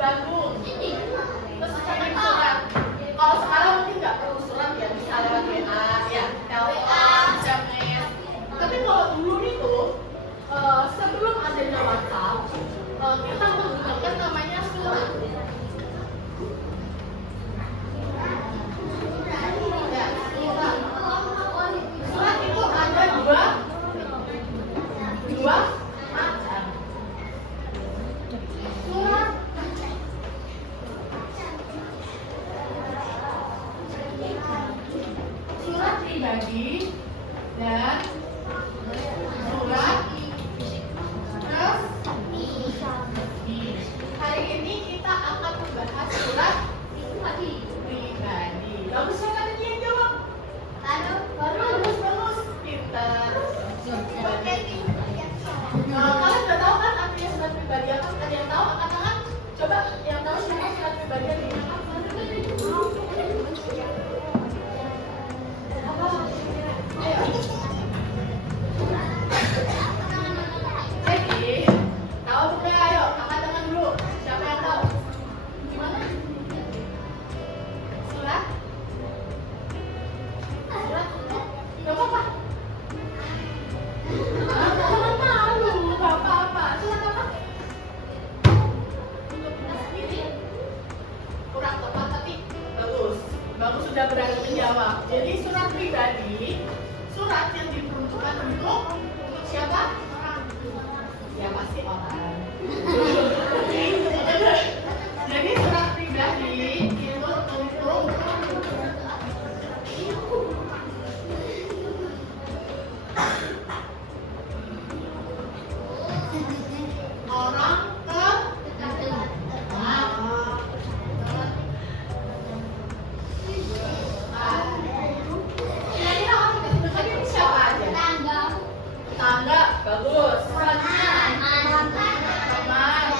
Bandung. Terus kirim surat. Kalau sekarang mungkin nggak perlu surat ya, bisa lewat WA, ya, telepon, SMS. Tapi kalau dulu itu sebelum adanya WhatsApp, kita menggunakan namanya surat. Ya, surat. Surat itu ada dua macam. Surat pribadi dan surat resmi. Hari ini kita akan membahas surat pribadi. Bagus ya, ada yang jawab. Bagus, pintar. Kalian udah tahu kan artinya surat pribadi apa? Ada yang tahu? Angkat tangan. Coba yang tahu siapa surat pribadi apa? Ayo. Jadi, tahu juga ayo, angkat tangan dulu. Siapa yang tahu? Gimana? Surat? Gak apa-apa. Jangan malu, gak apa-apa. Surat apa? Untuk sendiri? Kurang tepat tapi bagus. Bagus sudah berani menjawab. Jadi surat pribadi, surat yang diperuntukkan untuk siapa? Ya pasti orang. Jadi surat pribadi itu untuk orang kira-kira orang terdekat itu siapa aja? Tetangga, bagus. Teman,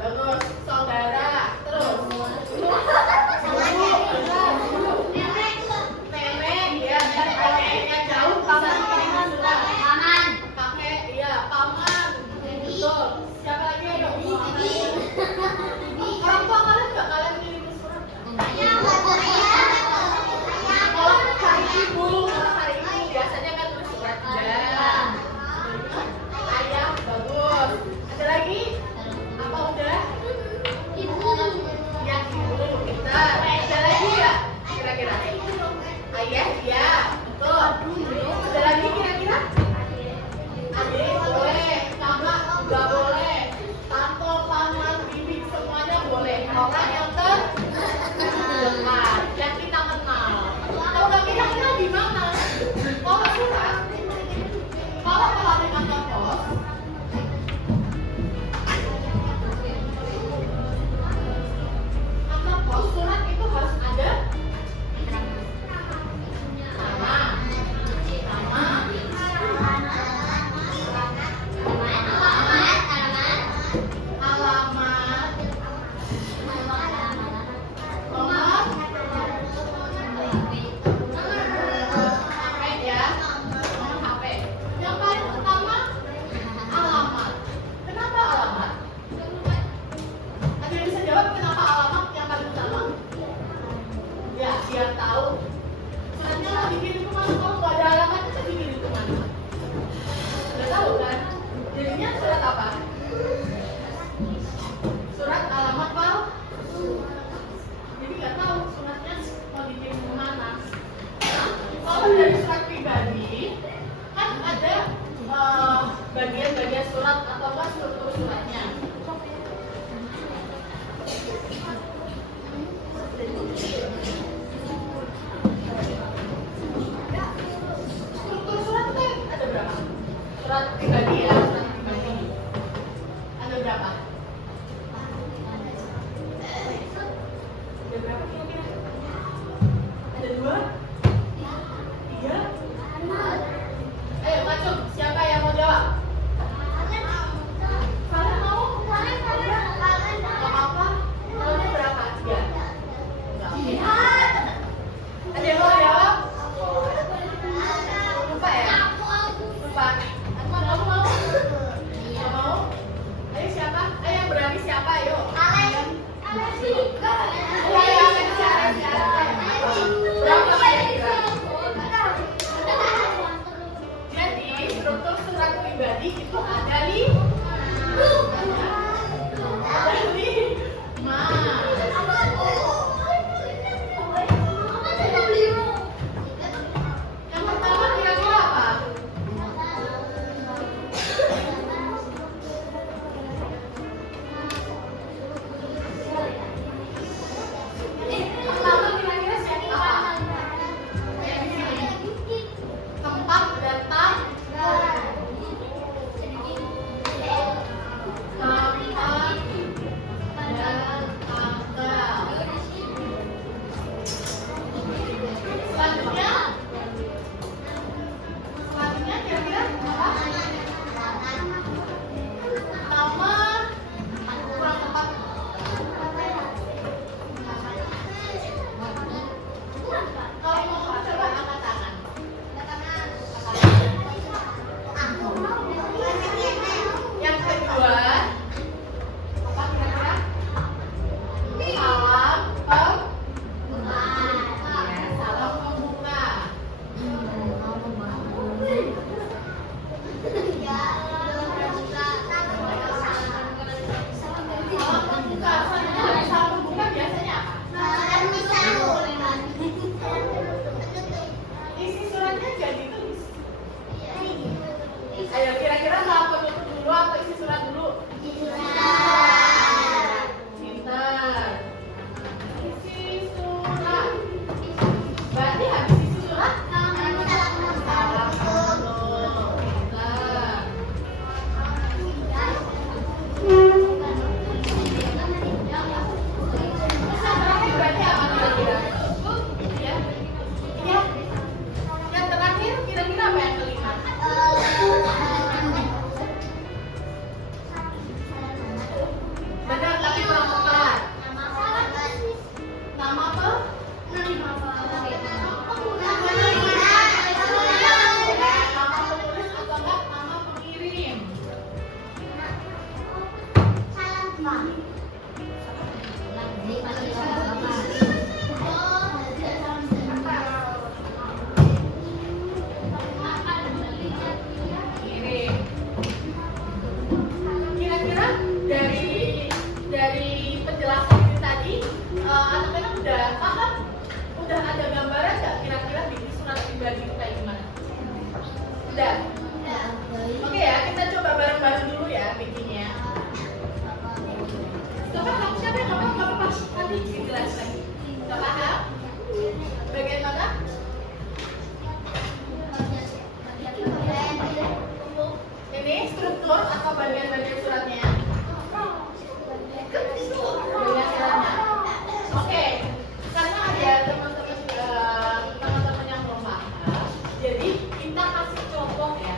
bagus. Saudara, terus nenek, ya, dan neneknya jauh, paman kirim surat. Kakek, iya, paman, betul. Siapa lagi ayo? Orang tua kalian nggak kalian kirim surat? Kalau hari ibu biasanya kan tulis surat ya. Ayah, bagus. Ada lagi? Apa udah? Ya, ibu, pintar. Ada lagi ya? Kira-kira? Ayah, ya, betul. Ada lagi kira-kira? Adik boleh, kakak juga boleh, tante, paman, bibi semuanya boleh. Orang yang terdekat, yang kita kenal. Kalau nggak kita kenal gimana? Kalau surat, kalau melalui kantor pos, surat itu harus ada alamat, Udah. Oke ya, kita coba bareng-bareng dulu ya bikinnya. Gak paham? Siapa yang gak paham? Gak apa-apa. Nanti dijelasin lagi. Gak paham? Bagian mana? Ini struktur atau bagian-bagian suratnya? Bagian suratnya. Oke. Karena ada teman-teman yang belum paham, jadi kita kasih contoh ya.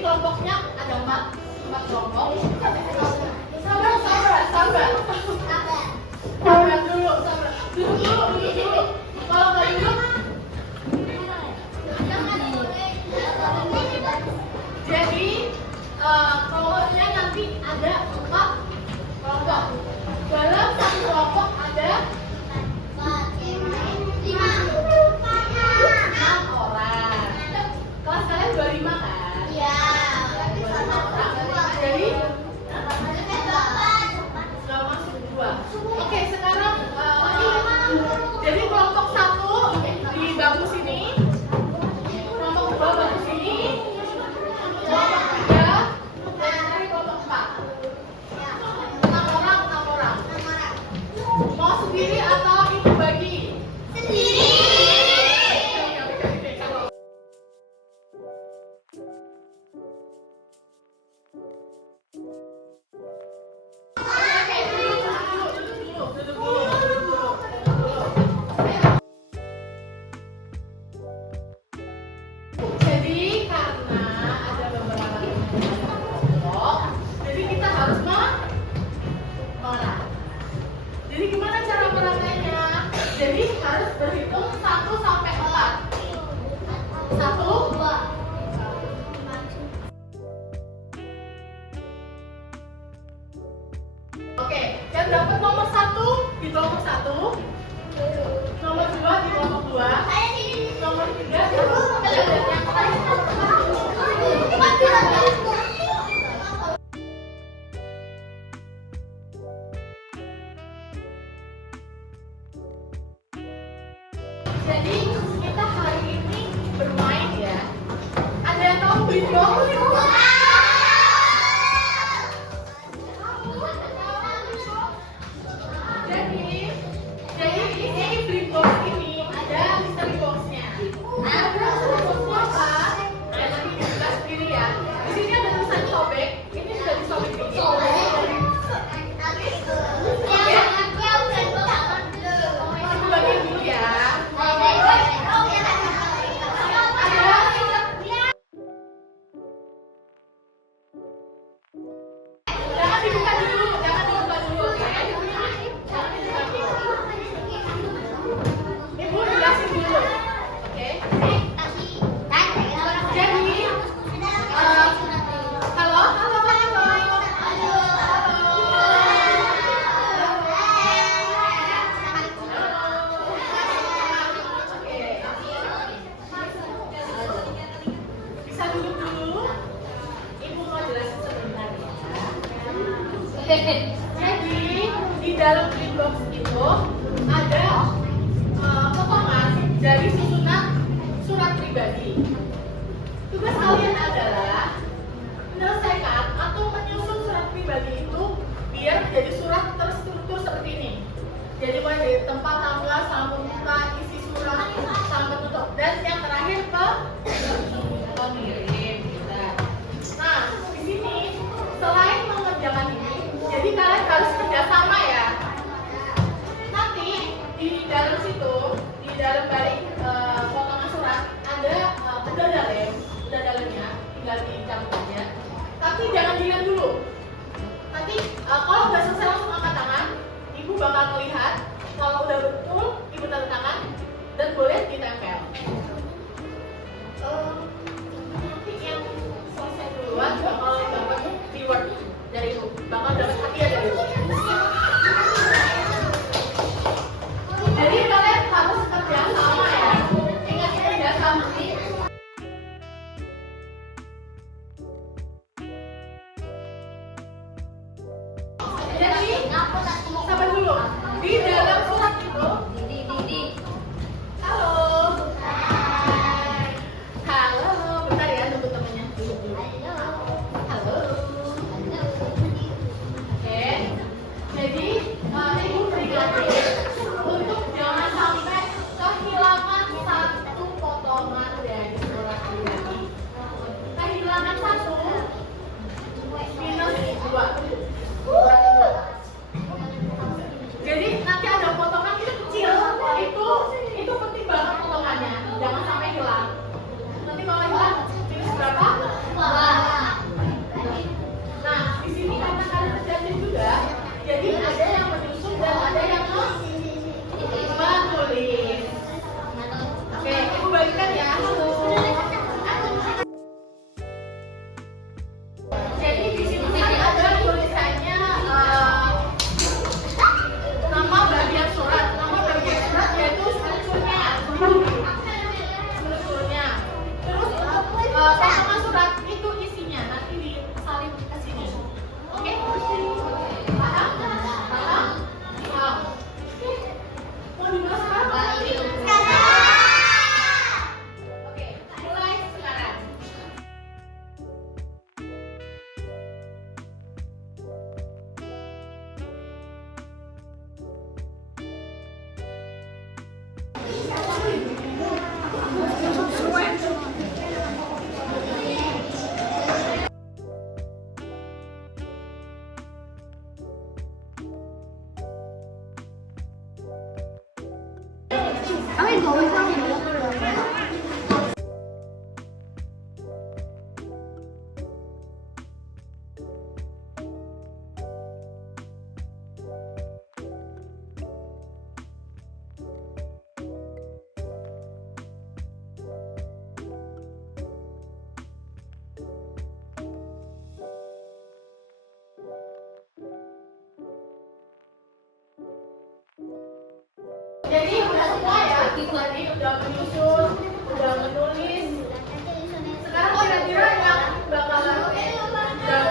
kelompoknya ada empat kelompok. Sabar. Sabar dulu. Duduk. Kalau nggak duduk, jadi kelompoknya nanti ada 4 kelompok. Dalam satu kelompok ada 6 orang. Kelas kalian 25 kan? Iya. 25 orang. Jadi sudah masuk 2. Oke, sekarang jadi kelompok 1 di bangku sini, kelompok 2 bangku sini, kelompok 3 dan dari kelompok 4. 6 orang. Mau sendiri atau ibu bagi? Sendiri. Duduk dulu. Jadi karena ada beberapa kelompok, jadi kita harus merangkai. Jadi gimana cara merangkainya? Jadi harus berhitung 1 sampai 4. 1, 2. Oke, yang dapat nomor 1 di kelompok 1, nomor 2 di kelompok 2, nomor 3 di kelompok 3, dan yang terakhir nomor 1. Jadi kita hari ini bermain ya. Ada yang tahu Blitbox? Jadi ini Blitbox ini ada mystery box-nya. Ada mystery box-nya apa? Ya nanti dijelas sendiri ya. Di sini ada tulisan sobek. Ini sudah disobek dikit. Aku bagiin dulu ya. Jangan dibuka dulu, oke? Jangan dibuka dulu. Ibu jelasin dulu, oke? Jadi, halo. Bisa duduk dulu. Ibu mau jelasin sebentar ya. Jadi di dalam Blitbox itu ada potongan dari susunan surat pribadi. Tugas kalian adalah menyelesaikan atau menyusun surat pribadi itu biar menjadi surat terstruktur seperti ini. Jadi mulai dari tempat, tanggal, sambung muka, isi surat, sampai tutup, dan yang terakhir ke pengirim. Nah, di sini selain mengerjakan ini, jadi kalian harus kerjasama ya. Nanti di dalam situ, di dalam balik potongan surat ada udah dalamnya, tinggal dicampur aja. Tapi jangan dilihat dulu. Nanti kalau udah selesai langsung angkat tangan, ibu bakal melihat. Kalau udah betul, ibu tanda tangan dan boleh ditempel. Nanti yang selesai duluan bakal dapat reward dari ibu, bakal dapat hadiah dari ibu. Jadi kalian harus kerja sama ya. Ingat kerja sama. Jadi sabar dulu. Di dalam surat itu, halo. Halo, bentar ya, nunggu temennya dulu. Halo. Oke. Jadi ibu beringatkan untuk jangan sampai kehilangan satu potongan dari surat pribadi. Kehilangan satu minus 2. Jadi nanti ada Jadi udah semua ya, tadi udah menyusun, udah menulis. Sekarang kira-kira yang bakalan dapat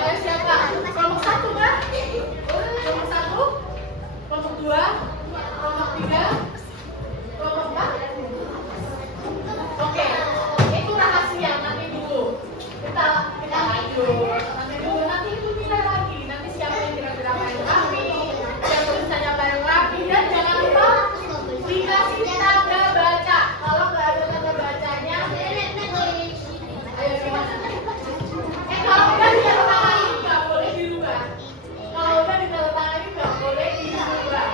kayak siapa? Kelompok 1 kan? Kelompok 1, kelompok 2, kelompok 3, kelompok 4. Oke, itu rahasia nanti dulu. Kita nanti dulu, nanti itu kita lagi. Nanti siapa yang kira-kira paling rapi, yang tulisannya paling rapi, dan jangan lupa dikasih tanda baca. Kalau nggak ada tanda bacanya, ayo gimana? Kalau udah ditandatangani nggak boleh dirubah. Kalau udah ditandatangani nggak boleh dirubah.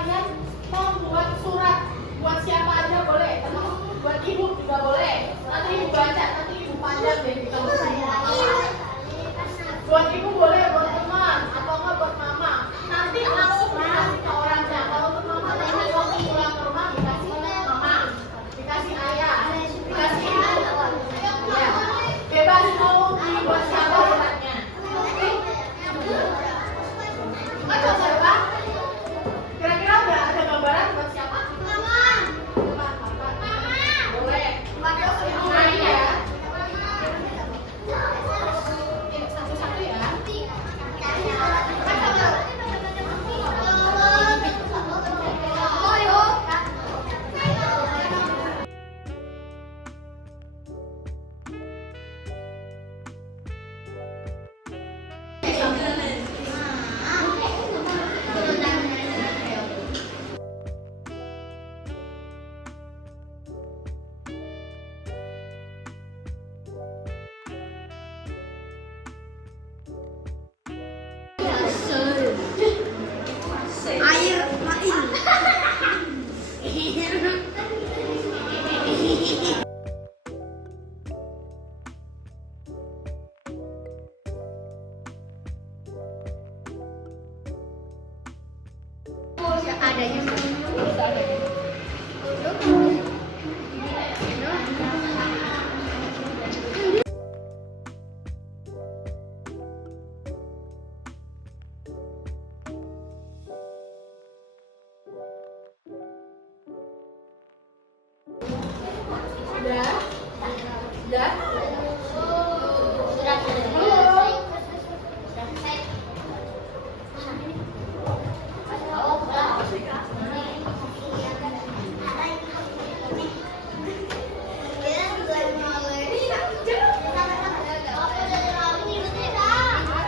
kalian mau buat surat buat siapa aja boleh, termasuk buat ibu juga boleh. Nanti ibu baca, nanti ibu panjang deh kita buat ibu boleh, buat teman atau enggak buat mama. Nanti langsung dikasih ke orangnya. Kalau untuk mama nanti waktu pulang ke rumah dikasih mama, dikasih ayah, dikasih ibu. Ya, bebas mau dibuat siapa suratnya. Ada siapa? Kira-kira udah ada gambaran buat siapa? Mama. Boleh. Main ya. Satu-satu ya. Air main. Adanya Udah? Udah? surat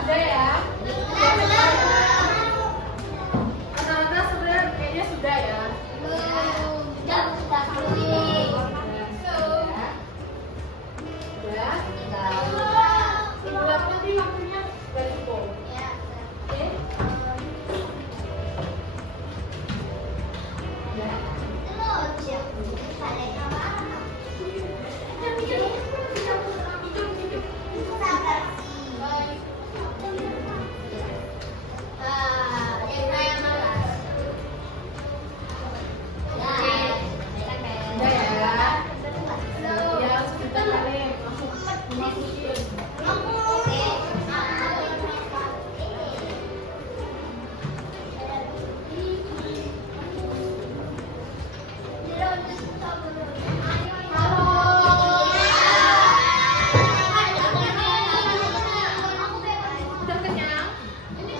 Ada ya? Anak-anak sebenarnya kayaknya sudah ya. Udah? Sebelum nanti waktunya udah cukup. Oke? Udah? Udah ya? Ya, sebentar kali masukin. Udah kenyang? Ini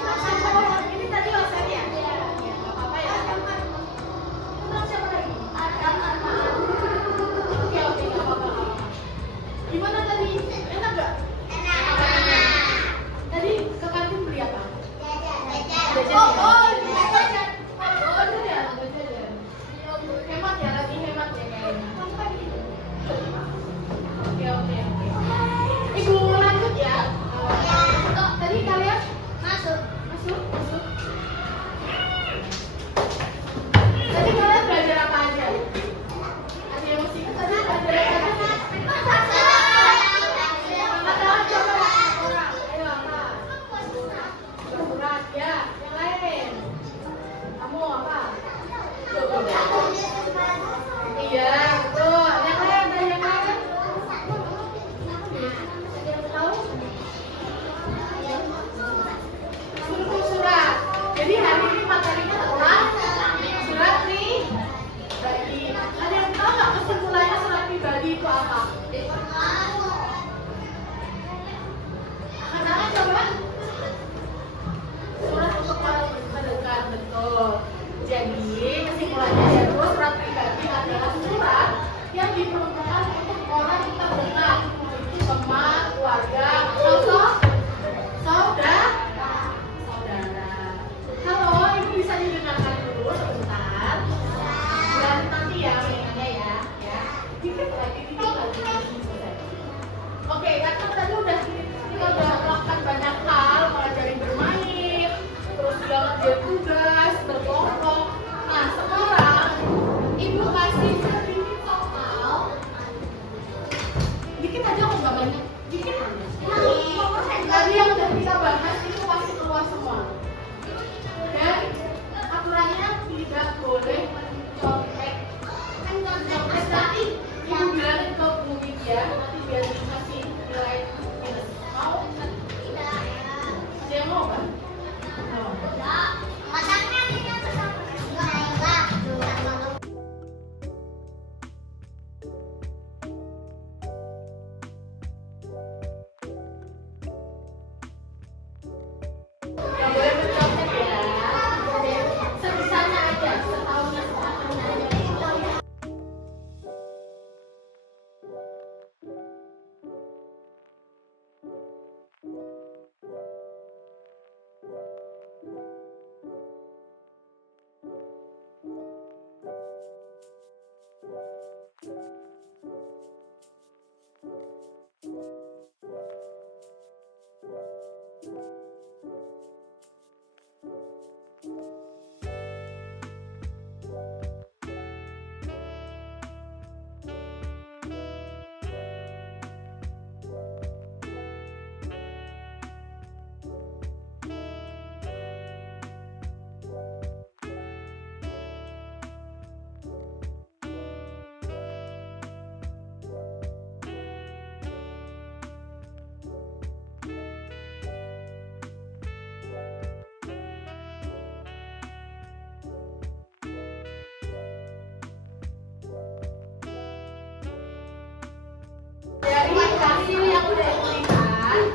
hasil yang udah Ibu lihat,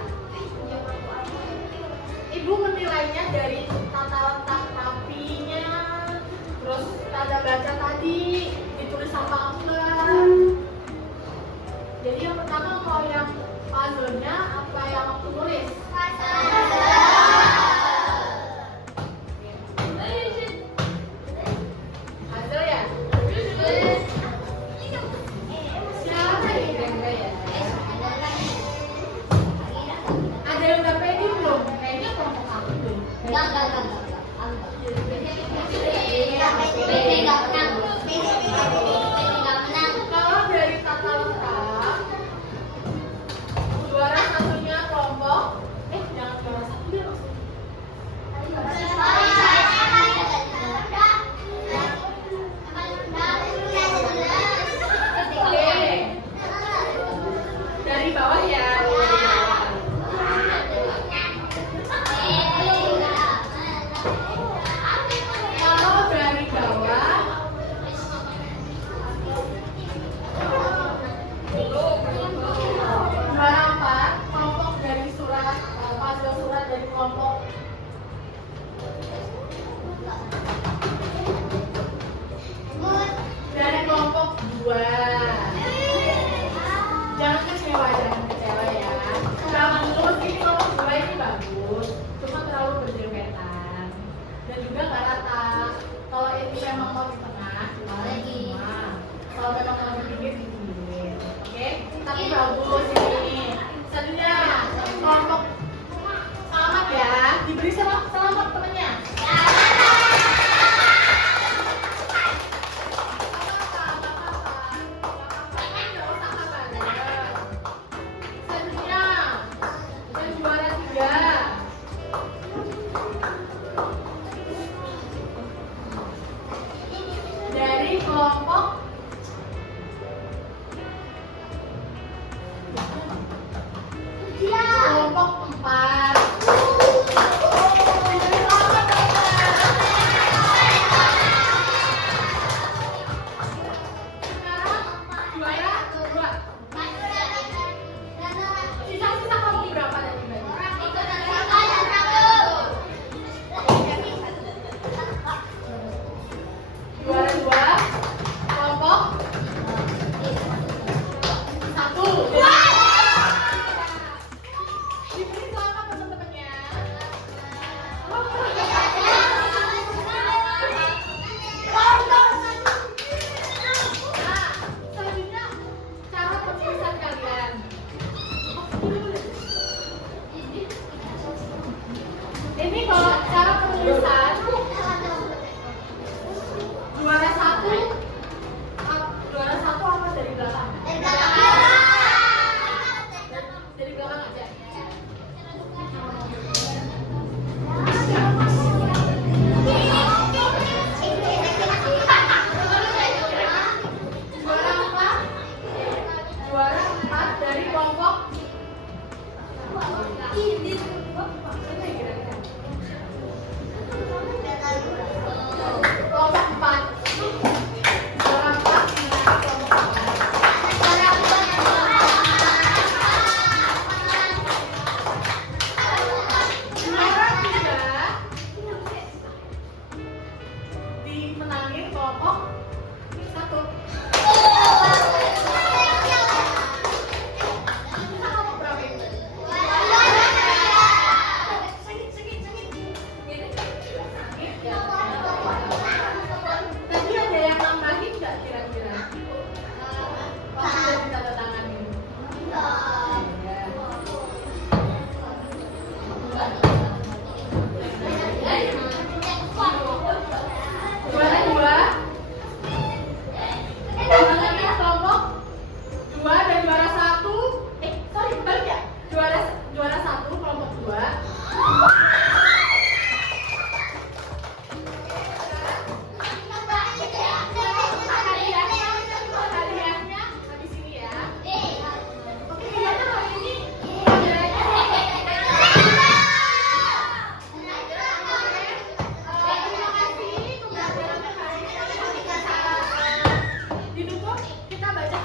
Ibu menilainya dari tata letak rapinya, terus tanda baca tadi ditulis apa enggak. Jadi yang pertama kalau yang puzzle-nya apa yang aku tulis? Puzzle ya? Siapa ya kira-kira ya? Ada yang udah pede belum? Kayaknya kelompok aku belum. Kalau dari tata letak, juara satunya kelompok, jangan juara satu ya Oke, dari bawah ya. Kalau dari bawah, juara 4 kelompok dari surat puzzle surat dari kelompok kelompok 2. Jangan kecewa ya. Bagus, ini kelompok 2 ini bagus. Cuma terlalu berdempetan dan juga nggak rata. Kalau ini memang mau di tengah, lagi. Kalau memang mau di pinggir, di pinggir. Oke? Tapi bagus ini. Selanjutnya kelompok selamat ya. Diberi selamat temennya. Selanjutnya yang juara 3. Dari kelompok kelompok 4. Sekarang juara 2. Sisa-sisa kamu berapa tadi Mbak? Juara 2 kelompok 1. Diberi selamat teman-temannya. Nah, selanjutnya cara penulisan kalian. Ini kalau cara penulisan juara 1 apa dari belakang? Dari belakang aja. Juara 4. Juara 4 dari kelompok kelompok 4. Juara 4 dari kelompok 4. Juara 3 dimenangin kelompok 1. Berapa itu? Tadi ada yang nambahin nggak kira-kira? Waktu udah ditandatanganin. Juara 2. Namanya kelompok 2 dan juara 1. Sorry, balik ya. Juara 1 kelompok 2. Hadiahnya habis ini ya. Oke, gimana hari ini? Terima kasih pembelajaran hari ini. Didukung kita baca